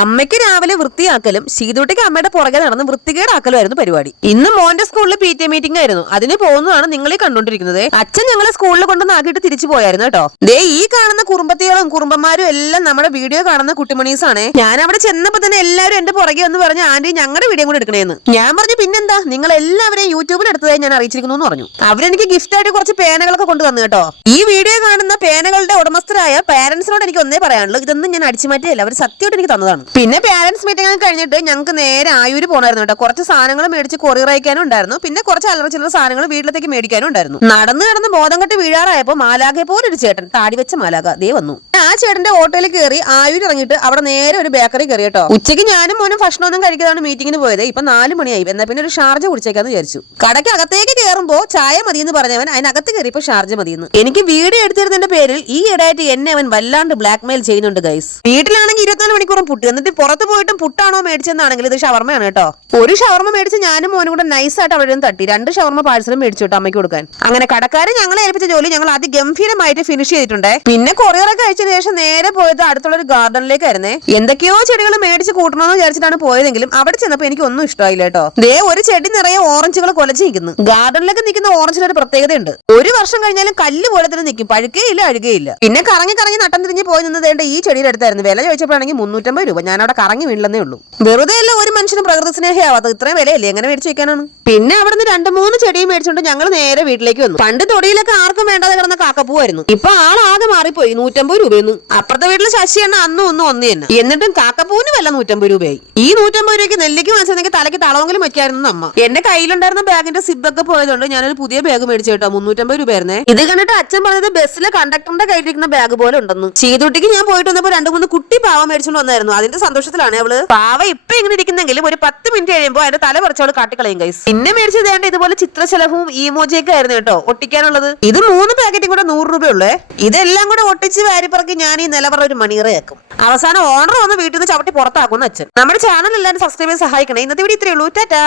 അമ്മയ്ക്ക് രാവിലെ വൃത്തിയാക്കലും ശീതൂട്ടിക്ക് അമ്മയുടെ പുറകെ നടന്ന് വൃത്തികേടാക്കലുമായിരുന്നു പരിപാടി. ഇന്ന് മോന്റെ സ്കൂളിൽ PTA മീറ്റിംഗ് ആയിരുന്നു. അതിന് പോകുന്നതാണ് നിങ്ങളീ കണ്ടോണ്ടിരിക്കുന്നത്. അച്ഛൻ ഞങ്ങളെ സ്കൂളിൽ കൊണ്ടുവന്നാക്കിയിട്ട് തിരിച്ചു പോയായിരുന്നു കേട്ടോ. ദേ ഈ കാണുന്ന കുറുമ്പത്തികളും കുറുമ്പന്മാരും എല്ലാം നമ്മുടെ വീഡിയോ കാണുന്ന കുട്ടിമണീസാണ്. ഞാൻ അവിടെ ചെന്നപ്പോ തന്നെ എല്ലാവരും എന്റെ പുറകെ എന്ന് പറഞ്ഞ് ആന്റി ഞങ്ങളുടെ വീഡിയോ കൂടെ എടുക്കണേന്ന്. ഞാൻ പറഞ്ഞു പിന്നെന്താ, നിങ്ങൾ എല്ലാവരെയും യൂട്യൂബിൽ എടുത്തതായി ഞാൻ അറിയിച്ചിരിക്കുന്നു എന്ന് പറഞ്ഞു. അവരെനിക്ക് ഗിഫ്റ്റ് ആയിട്ട് കുറച്ച് പേനകളൊക്കെ കൊണ്ടുവന്നു കേട്ടോ. ഈ വീഡിയോ കാണുന്ന പേനകളുടെ ഉടമസ്ഥരായ പാരന്റ്സിനോട് എനിക്ക് ഒന്നേ പറയാനുള്ളൂ, ഇതൊന്നും ഞാൻ അടിച്ചു മാറ്റിയല്ല, അവർ സത്യമായിട്ട് എനിക്ക് തന്നതാണ്. പിന്നെ പാരന്റ്സ് മീറ്റിംഗ് കഴിഞ്ഞിട്ട് ഞങ്ങൾക്ക് നേരെ ആയൂര് പോകണമായിരുന്നു കേട്ടോ. കുറച്ച് സാധനങ്ങൾ മേടിച്ച് കൊറിയർ അയക്കാനും ഉണ്ടായിരുന്നു. പിന്നെ കുറച്ച് അല്ലറ ചില്ലറ സാധനങ്ങൾ വീട്ടിലേക്ക് മേടിക്കാനും ഉണ്ടായിരുന്നു. നടന്ന് കിടന്ന് ബോധം കെട്ട് വീഴാറായപ്പോ മാലാഖയെ പോലെ ഒരു ചേട്ടൻ, താടി വെച്ച മാലാഖ, ദേ വന്നു. ആ ചേട്ടന്റെ ഓട്ടോയിൽ കയറി ആയൂര് ഇറങ്ങിയിട്ട് അവിടെ നേരെ ഒരു ബേക്കറി കയറി കേട്ടോ. ഉച്ചയ്ക്ക് ഞാനും മോനും ഭക്ഷണമൊന്നും കഴിക്കാതാണ് മീറ്റിങ്ങിന് പോയത്. ഇപ്പൊ 4 മണിയായി. എന്നാ പിന്നെ ഒരു ഷാർജ കുടിച്ചേക്കാന്ന് വിചാരിച്ചു. കടയ്ക്ക് അകത്തേക്ക് കയറുമ്പോ ചായ മതിയെന്ന് പറഞ്ഞവൻ അതിനകത്ത് കയറിയപ്പോ ഷാർജ മതിയെന്ന്. എനിക്ക് വീഡിയോ എടുത്തിരുന്നതിന്റെ പേരിൽ ഈ ഇടയായിട്ട് എന്നെ അവൻ വല്ലാണ്ട് ബ്ലാക്ക് മെയിൽ ചെയ്യുന്നുണ്ട് ഗൈസ്. വീട്ടിലാണെങ്കിൽ 24 മണിക്കൂറും പുട്ട്, എന്നിട്ട് പുറത്ത് പോയിട്ടും പുട്ടാണോ മേടിച്ചെന്നാണെങ്കിൽ ഇത് ഷവർമ്മയാണ് കേട്ടോ. ഒരു ഷവർമ്മ മേടിച്ച് ഞാനും മോനും കൂടെ നൈസായിട്ട് അവിടെ നിന്ന് തട്ടി 2 ഷവർമ്മ പാഴ്സലും മേടിച്ചു കേട്ടോ അമ്മയ്ക്ക് കൊടുക്കാൻ. അങ്ങനെ കടക്കാരൻ ഞങ്ങളെ ഏൽപ്പിച്ച ജോലി ഞങ്ങൾ അതിഗംഭീരമായിട്ട് ഫിനിഷ് ചെയ്തിട്ടുണ്ട്. പിന്നെ കൊറിയറൊക്കെ അയച്ചതിന് ശേഷം നേരെ പോയത് അടുത്തുള്ള ഒരു ഗാർഡനിലേക്കായിരുന്നേ. എന്തൊക്കെയോ ചെടികൾ മേടിച്ച് കൂട്ടണമെന്ന് വിചാരിച്ചിട്ടാണ് പോയതെങ്കിലും അവിടെ ചെന്നപ്പോ എനിക്ക് ഒന്നും ഇഷ്ടമായില്ല കേട്ടോ. ദേ ഒരു ചെടി നിറയെ ഓറഞ്ചുകൾ കൊലച്ച് നിൽക്കുന്നു. ഗാർഡനിലേക്ക് നിൽക്കുന്ന ഓറഞ്ചിന് ഒരു പ്രത്യേകതയുണ്ട്. ഒരു വർഷം കഴിഞ്ഞാലും കല്ല് പോലെ തന്നെ നിൽക്കും, പഴുകേയില്ല അഴുകയില്ല. പിന്നെ കറങ്ങി കറങ്ങി നട്ടം തിരിഞ്ഞ് പോയി നിന്നതേണ്ട ഈ ചെടിയുടെ അടുത്തായിരുന്നു. വില ചോദിച്ചപ്പോഴാണെങ്കിൽ 350 രൂപ. ഞാൻ അവിടെ കറങ്ങി വീണില്ലെന്നേ ഉള്ളൂ. വെറുതെ അല്ല ഒരു മനുഷ്യന് പ്രകൃതി സ്നേഹമാവാത്തത്. ഇത്രയും വിലയല്ലേ, എങ്ങനെ മേടിച്ചു വെക്കാനാണ്? പിന്നെ അവിടെ നിന്ന് 2-3 ചെടിയും മേടിച്ചുകൊണ്ട് ഞങ്ങൾ നേരെ വീട്ടിലേക്ക് വന്നു. പണ്ട് തൊടിയിലൊക്കെ ആർക്കും വേണ്ടാതെ കിടന്ന കാക്കപ്പൂവായിരുന്നു. ഇപ്പൊ ആളാകെ മാറിപ്പോയി. 150 രൂപയെന്ന്. അപ്പുറത്തെ വീട്ടിലെ ശശിയാണ് അന്നും ഒന്നും ഒന്ന് തന്നെ. എന്നിട്ടും കാക്കപ്പൂവിന് വില 150 രൂപയായി. ഈ 150 രൂപയ്ക്ക് നെല്ലിക്ക് വാങ്ങിച്ചെങ്കിൽ തലയ്ക്ക് തളവെങ്കിലും വെക്കായിരുന്നു അമ്മ. എന്റെ കയ്യിലുണ്ടായിരുന്ന ബാഗിന്റെ സിബൊക്കെ പോയതുകൊണ്ട് ഞാനൊരു പുതിയ ബാഗ് മേടിച്ചു കേട്ടോ. 350 രൂപയായിരുന്നേ. ഇത് കണ്ടിട്ട് അച്ഛൻ പറഞ്ഞത് ബസ്സിലെ കണ്ടക്ടറിന്റെ കയ്യിലിരിക്കുന്ന ബാഗ് പോലെ ഉണ്ടെന്ന്. ചീതുട്ടിക്ക് ഞാൻ പോയിട്ട് വന്നപ്പോ 2-3 കുട്ടി പാവ മേടിച്ചോണ്ട് വന്നായിരുന്നു. അതിന്റെ സന്തോഷത്തിലാണ് അവള്. പാവ ഇപ്പൊ ഇങ്ങനെ ഇരിക്കുന്നെങ്കിലും ഒരു 10 മിനിറ്റ് കഴിയുമ്പോൾ അതിന്റെ തല പറിച്ചവള് കാട്ടിക്കളയും ഗൈസ്. പിന്നെ മേടിച്ചത് വേണ്ട ഇതുപോലെ ചിത്രശലഭവും ഈമോജിയൊക്കെ ആയിരുന്നു കേട്ടോ ഒട്ടിക്കാനുള്ളത്. ഇത് 3 പാക്കറ്റും കൂടെ 100 രൂപയുള്ളേ. ഇതെല്ലാം കൂടെ ഒട്ടിച്ച് വാരിപ്പറക്കി ഞാൻ ഈ നിലവറ ഒരു മണിയറയാക്കും. അവസാനം ഓണർ വന്ന് വീട്ടിൽ നിന്ന് ചവിട്ടി പുറത്താക്കുന്ന അച്ഛൻ. നമ്മുടെ ചാനൽ എല്ലാവരും സബ്സ്ക്രൈബ് ചെയ്യാൻ സഹായിക്കണേ. ഇന്നത്തെ വീഡിയോ ഇത്രയേ ഉള്ളൂ. ടാറ്റാ.